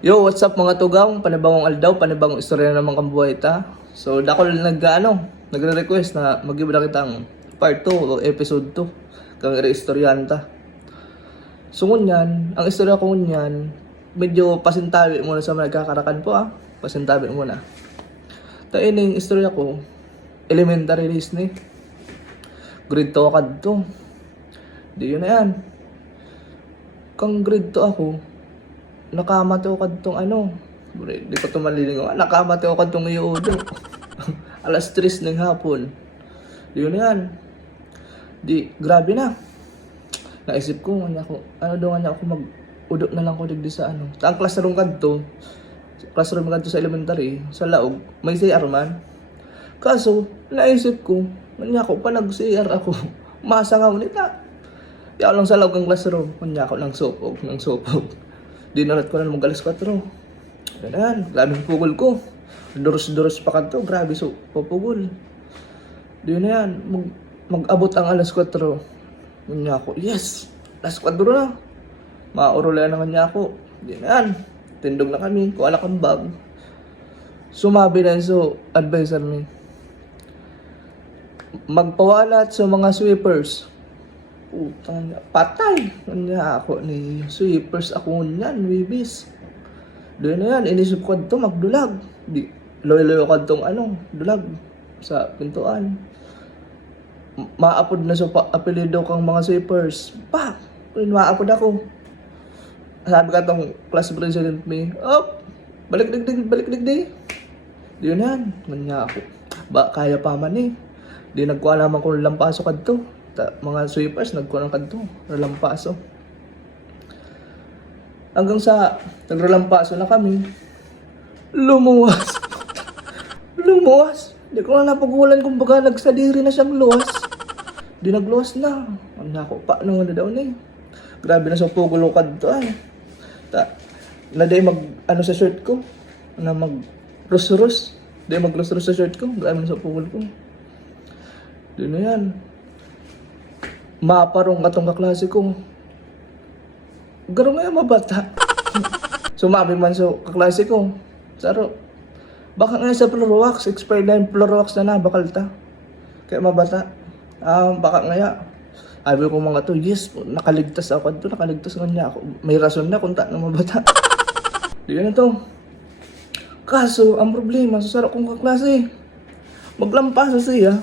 Yo, what's up mga tugang? Panibagong aldaw, panibagong istorya na naman kambuhay ta. So, dako nagre-request na mag-iba na kitang part 2 o episode 2 kang istoryahan ta. So, ngunyan, ang istorya ko ngunyan, medyo pasintabi muna sa mga nagkakarakan po Pasintabi muna. Ta ining istorya ko, elementary days ni. Grade 2 akad to. Di yun na yan. Kang grade 2 ako, nakamate ako kadtong di ko ito malilingaw. Nakamate ako kadtong iudo. Alas 3 ng hapon. Di yun na yan. Di, grabe na. Naisip ko, ano ako mag-udo na lang ko digdi sa ang classroom kadto sa elementary, sa laog, may CR man. Kaso, naisip ko, ako pa nag-CR ako. Masa nga ulit Di ako lang sa laog ng classroom. Ako lang sopog. Dinarat ko na mag-alas 4. Ganyan, grabe yung pugol ko. Duros-duros pa ka to, grabe papugol. Di na yan, mag-abot ang alas 4. Ganyan ako, yes, alas 4 na. Maurula naman niya ako. Di na yan, tindog na kami, kuha na kang bag. Sumabi na so, advisor me. Magpawalat sa mga sweepers. Putang patay. Kanya ako ni sweepers ako niyan, wibis. Doon na yan, inisip ko ito magdulag. Di, loy-loy ko itong dulag sa pintuan. Maapod na sa apelido kang mga sweepers. Maapod ako. Sabi ka itong class president me, balik digdi. Di yun yan, kanya ako. Kaya pa man Di nagkuha naman kung lampaso ka ito. Mga sweepers, nagkuha ng kanto, relampaso. Hanggang sa nagrelampaso na kami, lumuwas. Di ko na napagulan kung baga nagsadiri na siyang luwas. Di nagluwas na. Ako, paano nga daw Grabe na sa pugulukad to Naday sa shirt ko. Mag-rus-rus. Di mag-rus-rus sa shirt ko. Grabe na sa pugul ko. Di na yan. Maparong katong kaklase ko. Garo nga mabata. Sumabi man sa kaklase ko. Saro, baka nga sa Florowax, expired na yung Florowax na bakal ta. Kaya mabata. Baka nga Sabi ko mga to, yes, nakaligtas nga niya ako. May rason na kung na mabata. Di na to. Kaso, ang problema, sa sarap kong kaklase, maglampasa siya.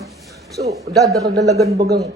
So, dadara-dalagan bagang